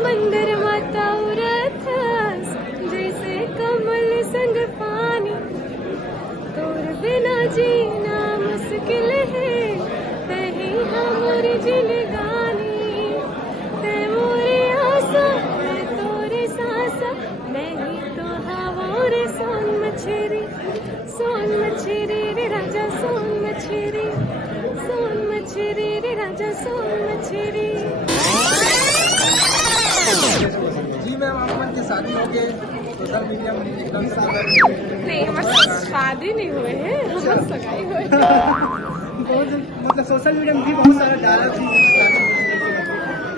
समंदर माता उरत जैसे कमल संग पानी, तोर बिना जीना मुश्किल है, नहीं हमारी जिंदगानी। ते मोरे आसा मैं तोरे सासा, नहीं तो हवा रे सोन मछरी रे राजा सोन मछरी रे राजा सोन मछरी। जी मैम, आप की शादी हो गई सोशल मीडिया में एकदम नहीं, हमारे शादी नहीं हुए हैं, हमारी सगाई हुई है। बहुत मतलब सोशल मीडिया में भी बहुत सारा डाला थी।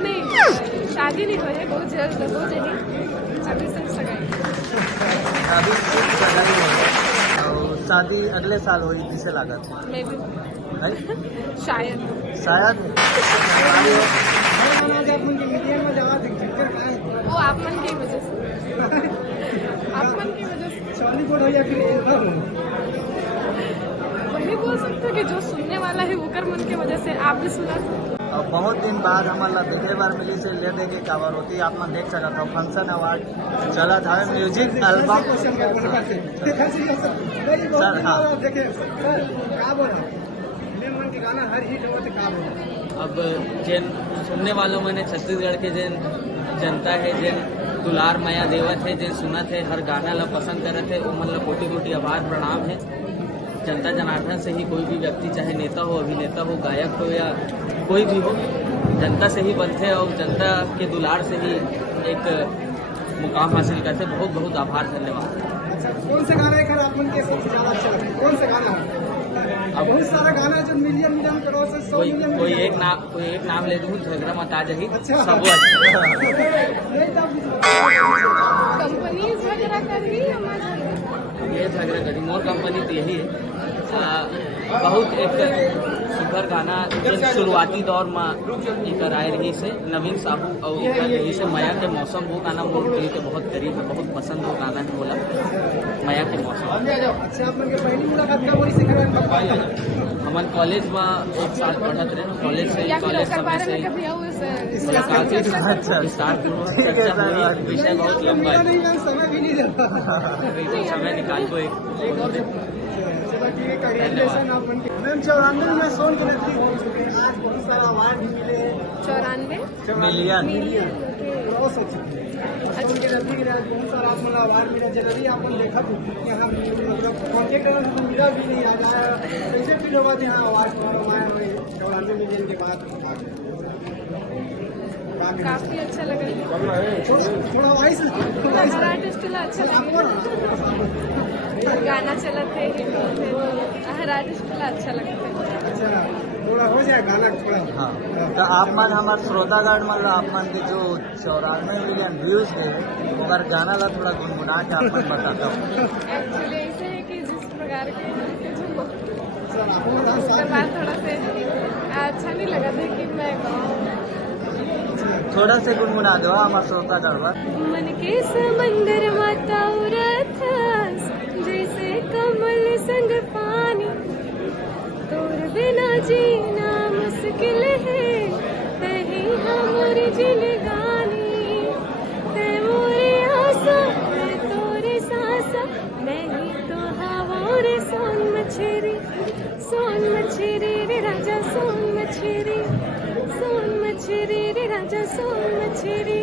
नहीं, शादी नहीं हुई है, बहुत जल्द हो जाएगी, अभी सिर्फ सगाई। शादी अगले साल हुई जिसे लागत मैं भी शायद वो आप मन की वजह से बॉलीवुड हो या फिर वही बोल सकते हो कि जो सुनने वाला है वो कर मन की वजह से आप भी सुना। और बहुत दिन बाद हमारा देखे बार मिली से ले दे के कवर होती आप मन देख सकता था। फंक्शन अवार्ड चला था, म्यूजिक एल्बम सर। हाँ, अब जिन सुनने वालों मैंने छत्तीसगढ़ के जिन जनता है, जिन दुलार माया देवत है, जिन सुनत है, हर गाना ला पसंद करत है, वो मतलब कोटि कोटि आभार प्रणाम है। जनता जनार्दन से ही कोई भी व्यक्ति, चाहे नेता हो, अभिनेता हो, गायक हो या कोई भी हो, जनता से ही बनते और जनता के दुलार से ही एक मुकाम हासिल करते। बहुत बहुत आभार, धन्यवाद। कौन सा गाना है आप मन के सबसे ज्यादा अच्छा लगा? कौन सा गाना है? अब बहुत सारा गाना है जो मिलियन करोड़ से 100 मिलियन। कोई एक नाम ले दूँ, झगड़ा मत आ जाही। अच्छा, सब अच्छा। कंपनी झगड़ा कर रही है हमारी, ये झगड़ा करी मोर कंपनी तो यही है। बहुत एक सुपर गाना शुरुआती दौर में एक आए रही से नवीन साहू और रही से माया के मौसम, वो गाना मोर दिल के बहुत करीब है, बहुत पसंद वो गाना है। बोला माया के मौसम। अच्छा, आप पहली मुलाकात कब हुई से? हमारे कॉलेज में एक साल पढ़त रहे, कॉलेज से कॉलेज समय से मुलाकात विषय बहुत लंबा है, समय भी नहीं रहता। समय निकाल को एक। मैम 94 में सोन के नजदीक आज बहुत सारा अवार्ड भी मिले हैं। 94 मिलियन बहुत के नजदीक बहुत सारा आप अवार्ड मिला। जनरली आप देखा तो यहाँ मतलब कॉन्टेक्ट मिला भी नहीं आ जाए, कैसे फील होगा यहाँ अवार्ड 94 मिलियन के बाद? काफी अच्छा लगा, थोड़ा वॉइस हर आर्टिस्ट अच्छा लगा, गाना चला थे, हर आर्टिस्ट अच्छा लगता है। अच्छा, थोड़ा हो जाए गाना थोड़ा। हाँ, तो आप मन हमारे श्रोतागढ़ मतलब आप मन के जो 94 मिलियन व्यूज है, अगर गाना ला थोड़ा गुनगुना के आप मन बताता हूँ। एक्चुअली ऐसे है कि जिस प्रकार के उसके बाद थोड़ा से अच्छा नहीं लगा था कि मैं थोड़ा से गुनगुना दो हमारे श्रोतागढ़ पर। मन के समंदर माता उरत जैसे कमल संग पानी, तोर बिना जीना मुश्किल है, नहीं हमारी जिंदगानी। ते मोरे आसा मैं तोरे सासा, नहीं तो हवा रे सोन मछरी रे राजा सोन मछरी रे राजा सोन मछरी।